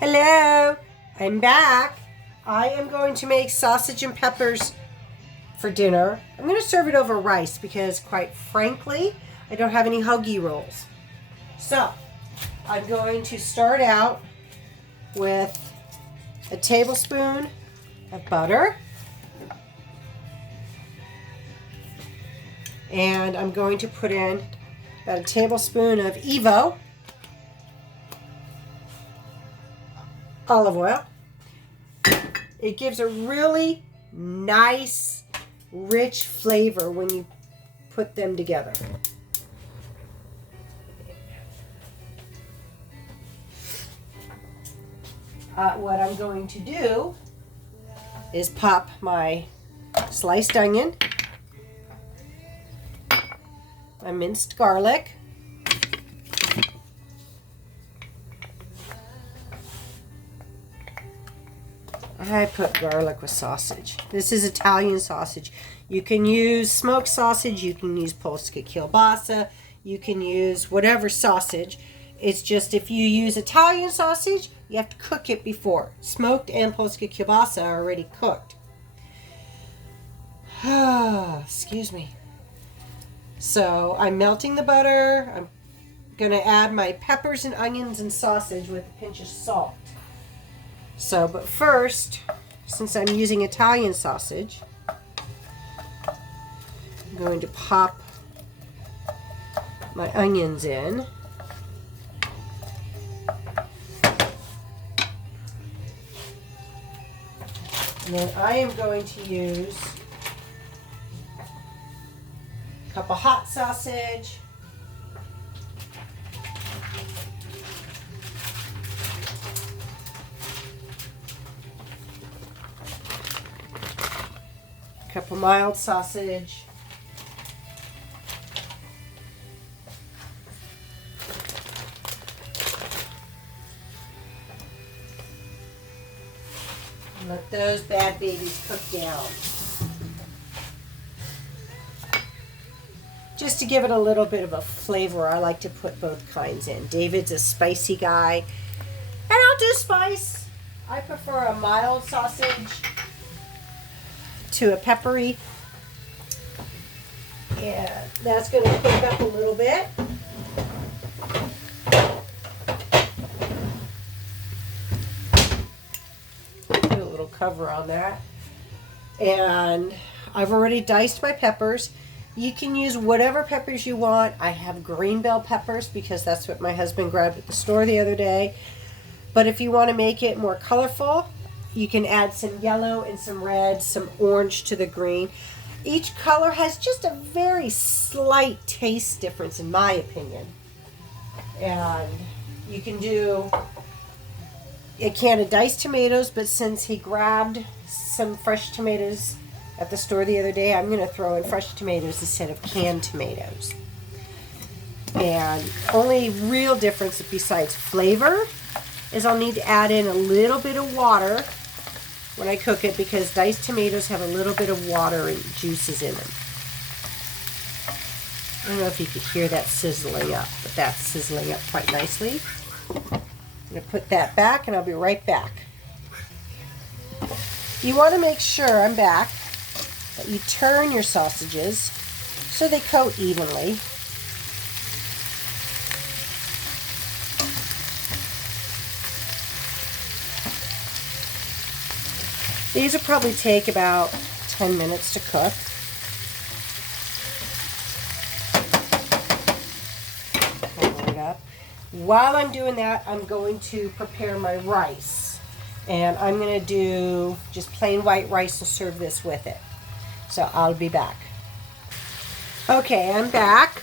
Hello, I'm back. I am going to make sausage and peppers for dinner. I'm going to serve it over rice because, quite frankly, I don't have any hoagie rolls. So, I'm going to start out with a tablespoon of butter. And I'm going to put in about a tablespoon of Evo olive oil. It gives a really nice, rich flavor when you put them together. What I'm going to do is pop my sliced onion, my minced garlic, I put garlic with sausage. This is Italian sausage. You can use smoked sausage, you can use Polska kielbasa, you can use whatever sausage. It's just if you use Italian sausage, you have to cook it before. Smoked and Polska kielbasa are already cooked. Excuse me. So I'm melting the butter. I'm going to add my peppers and onions and sausage with a pinch of salt. So, but first, since I'm using Italian sausage, I'm going to pop my onions in. And then I am going to use a cup of hot sausage, a cup of mild sausage, and let those bad babies cook down. Just to give it a little bit of a flavor, I like to put both kinds in. David's a spicy guy, and I'll do spice. I prefer a mild sausage to a peppery, and that's going to cook up a little bit. Put a little cover on that, and I've already diced my peppers. You can use whatever peppers you want. I have green bell peppers because that's what my husband grabbed at the store the other day. But if you want to make it more colorful, you can add some yellow and some red, some orange to the green. Each color has just a very slight taste difference in my opinion. And you can do a can of diced tomatoes, but since he grabbed some fresh tomatoes at the store the other day, I'm going to throw in fresh tomatoes instead of canned tomatoes. And only real difference besides flavor is I'll need to add in a little bit of water when I cook it because diced tomatoes have a little bit of water and juices in them. I don't know if you could hear that sizzling up, but that's sizzling up quite nicely. I'm going to put that back and I'll be right back. You want to make sure, I'm back, that you turn your sausages so they coat evenly. These will probably take about 10 minutes to cook. Hold it up. While I'm doing that, I'm going to prepare my rice. And I'm going to do just plain white rice and serve this with it. So I'll be back. Okay, I'm back.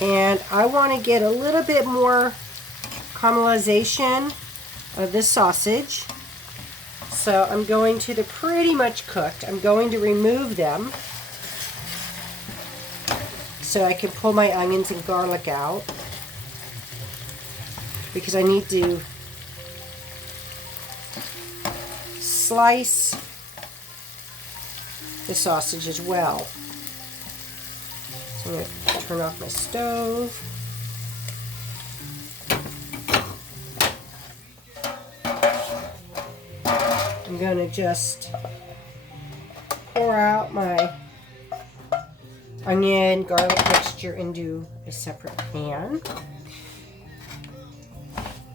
And I want to get a little bit more caramelization of this sausage. So I'm going to, they're pretty much cooked. I'm going to remove them so I can pull my onions and garlic out because I need to slice the sausage as well. So I'm going to turn off my stove. I'm going to just pour out my onion garlic mixture into a separate pan.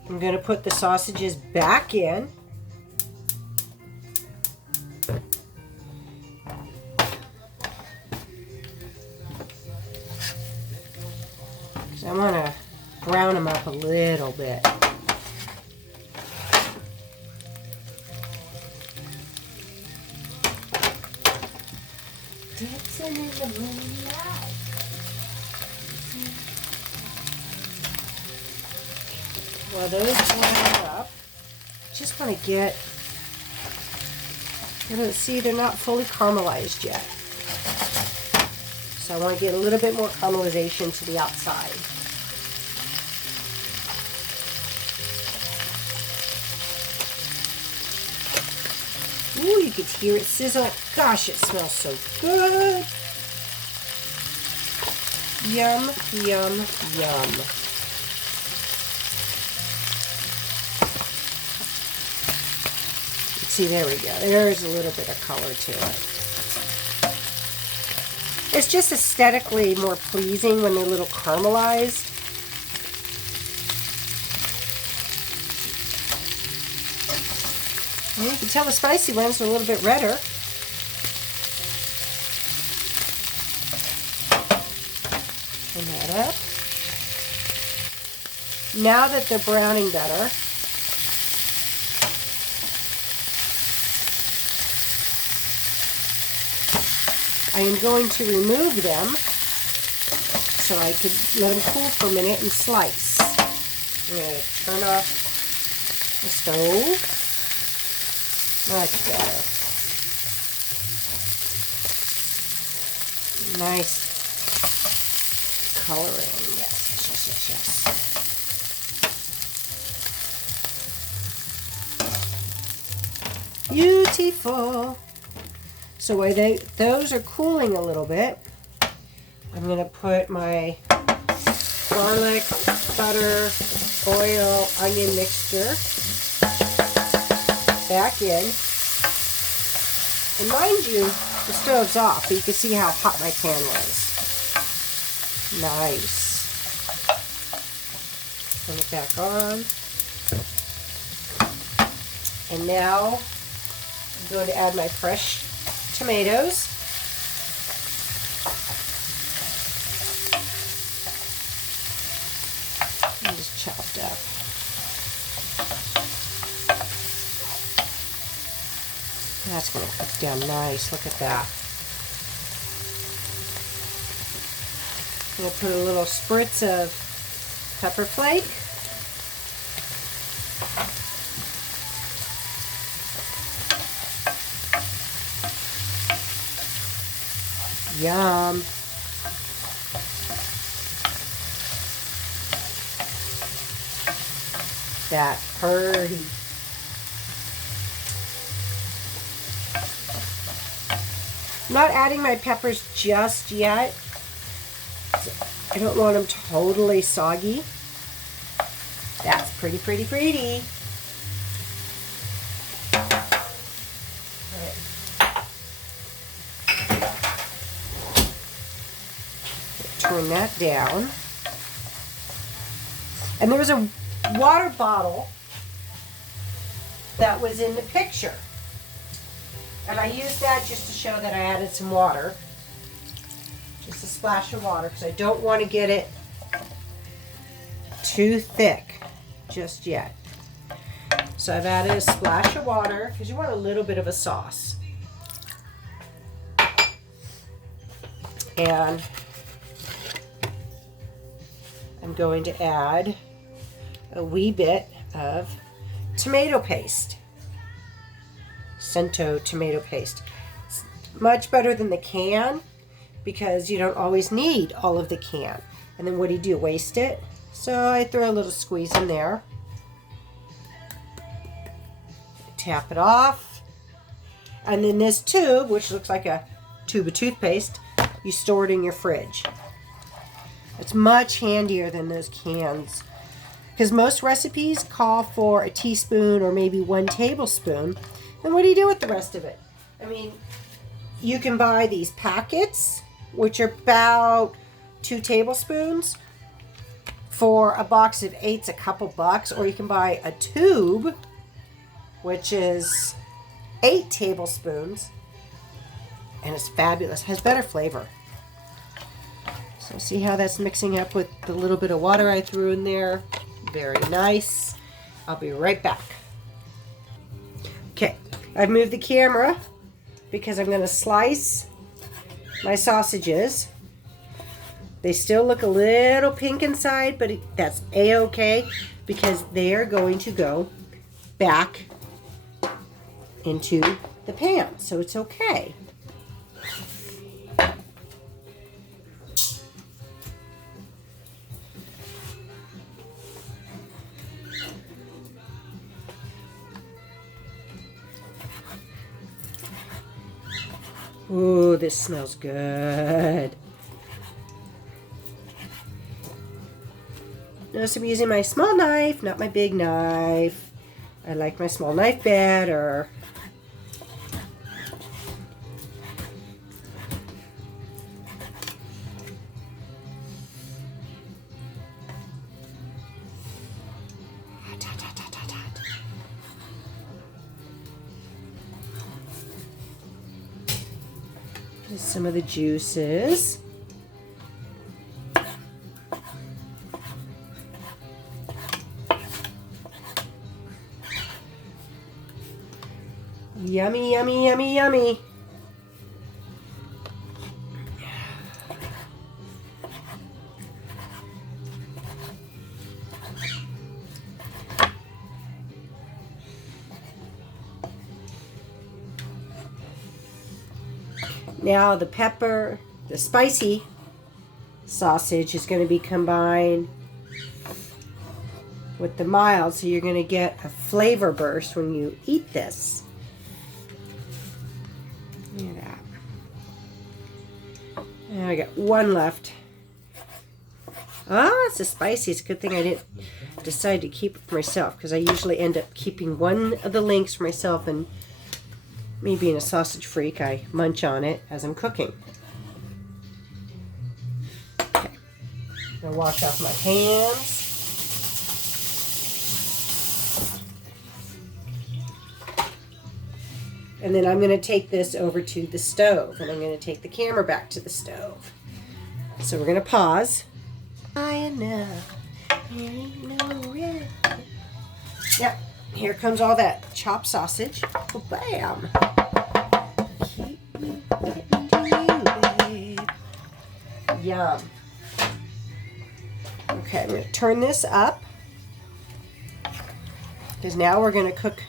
I'm going to put the sausages back in. So I want to brown them up a little bit. Dancing in the moonlight. While those brown up, just want to get, see, they're not fully caramelized yet. So I want to get a little bit more caramelization to the outside. Ooh, you could hear it sizzle. Gosh, it smells so good. Yum, yum, yum. See, there we go. There's a little bit of color to it. It's just aesthetically more pleasing when they're a little caramelized. And you can tell the spicy ones are a little bit redder. Turn that up. Now that they're browning better, I am going to remove them so I could let them cool for a minute and slice. I'm going to turn off the stove. Much better. Nice coloring. Yes, yes, yes, yes. Beautiful. So while those are cooling a little bit, I'm going to put my garlic, butter, oil, onion mixture back in. And mind you, the stove's off, but you can see how hot my pan was. Nice. Turn it back on. And now I'm going to add my fresh tomatoes. And just chopped up. That's going to cook down nice. Look at that. I'm going to put a little spritz of pepper flake. Yum. That pretty. I'm not adding my peppers just yet. I don't want them totally soggy. That's pretty, pretty, pretty. Turn that down. And there was a water bottle that was in the picture. And I used that just to show that I added some water. Just a splash of water because I don't want to get it too thick just yet. So I've added a splash of water because you want a little bit of a sauce. And I'm going to add a wee bit of tomato paste. Cento tomato paste. It's much better than the can because you don't always need all of the can. And then what do you do? Waste it? So I throw a little squeeze in there. Tap it off. And then this tube, which looks like a tube of toothpaste, you store it in your fridge. It's much handier than those cans. Because most recipes call for a teaspoon or maybe 1 tablespoon. then what do you do with the rest of it? I mean, you can buy these packets, which are about 2 tablespoons. For a box of 8's a couple bucks, or you can buy a tube, which is 8 tablespoons, and it's fabulous. Has better flavor. So see how that's mixing up with the little bit of water I threw in there? Very nice. I'll be right back. Okay, I've moved the camera because I'm going to slice my sausages. They still look a little pink inside, but that's a-okay because they are going to go back into the pan, so it's okay. Ooh, this smells good. Notice I'm using my small knife, not my big knife. I like my small knife better. Just some of the juices. Yummy, yummy, yummy, yummy. Now the spicy sausage is going to be combined with the mild, so you're going to get a flavor burst when you eat this. Look at that. And I got one left. Oh, it's a spicy. It's a good thing I didn't decide to keep it for myself, because I usually end up keeping one of the links for myself, and me being a sausage freak, I munch on it as I'm cooking. Okay. I'm going to wash off my hands. And then I'm going to take this over to the stove, and I'm going to take the camera back to the stove. So we're going to pause. Yep, here comes all that chopped sausage. Oh, bam! Yum. Okay, I'm going to turn this up, because now we're going to cook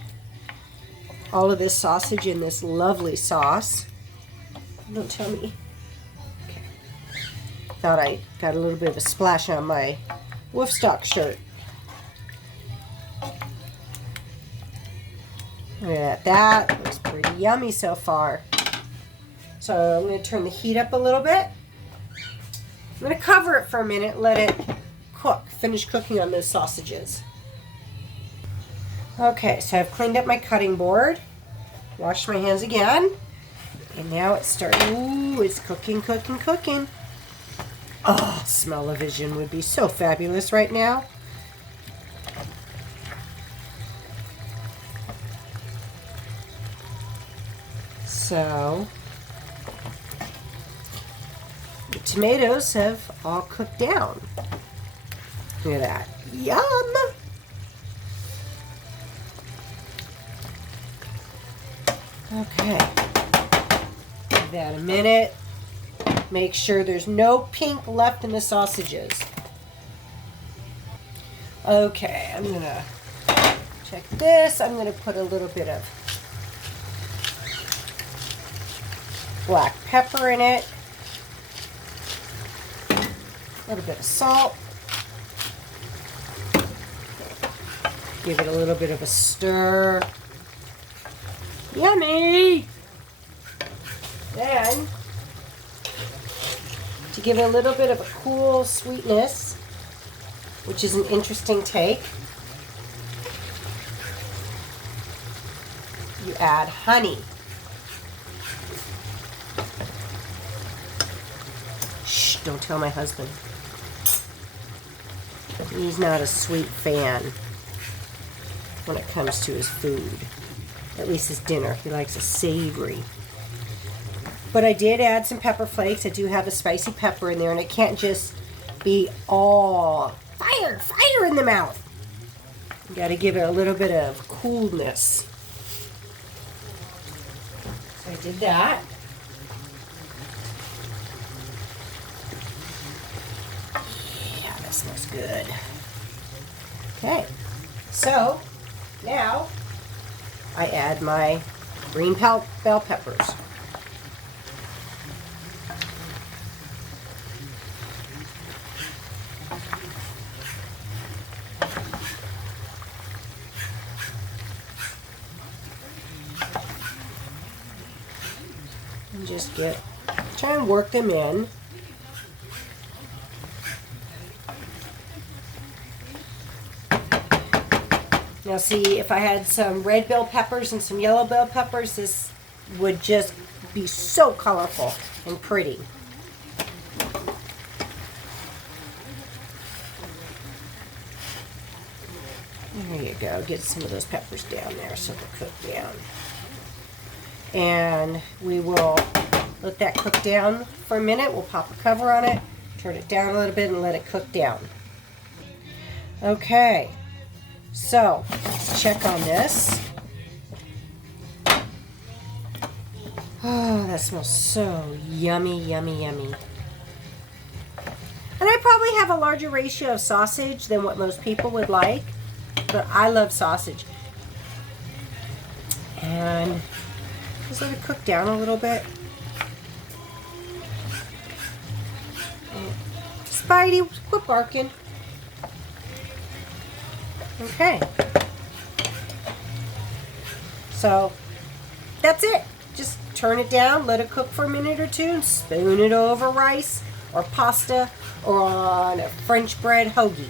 all of this sausage in this lovely sauce. Don't tell me. Okay. Thought I got a little bit of a splash on my Wolfstock shirt. Look at that. That looks pretty yummy so far. So I'm going to turn the heat up a little bit. I'm going to cover it for a minute, let it cook, finish cooking on those sausages. Okay, so I've cleaned up my cutting board, washed my hands again, and now it's starting. Ooh, it's cooking, cooking, cooking. Oh, smell-o-vision would be so fabulous right now. So, the tomatoes have all cooked down. Look at that. Yum! Okay, give that a minute. Make sure there's no pink left in the sausages. Okay, I'm gonna check this. I'm gonna put a little bit of black pepper in it, a little bit of salt. Give it a little bit of a stir. Yummy! Then, to give it a little bit of a cool sweetness, which is an interesting take, you add honey. Shh, don't tell my husband. He's not a sweet fan when it comes to his food. At least his dinner. He likes it savory. But I did add some pepper flakes. I do have a spicy pepper in there, and it can't just be all fire in the mouth. You got to give it a little bit of coolness. So I did that. Yeah, that smells good. Okay, so now I add my green bell peppers. And just try and work them in. Now see, if I had some red bell peppers and some yellow bell peppers, this would just be so colorful and pretty. There you go. Get some of those peppers down there so they'll cook down. And we will let that cook down for a minute. We'll pop a cover on it, turn it down a little bit, and let it cook down. Okay, so let's check on this. Oh, that smells so yummy, yummy, yummy. And I probably have a larger ratio of sausage than what most people would like, but I love sausage. And just let it cook down a little bit. Spidey, quit barking. Okay. So that's it. Just turn it down, let it cook for a minute or two, and spoon it over rice or pasta or on a French bread hoagie.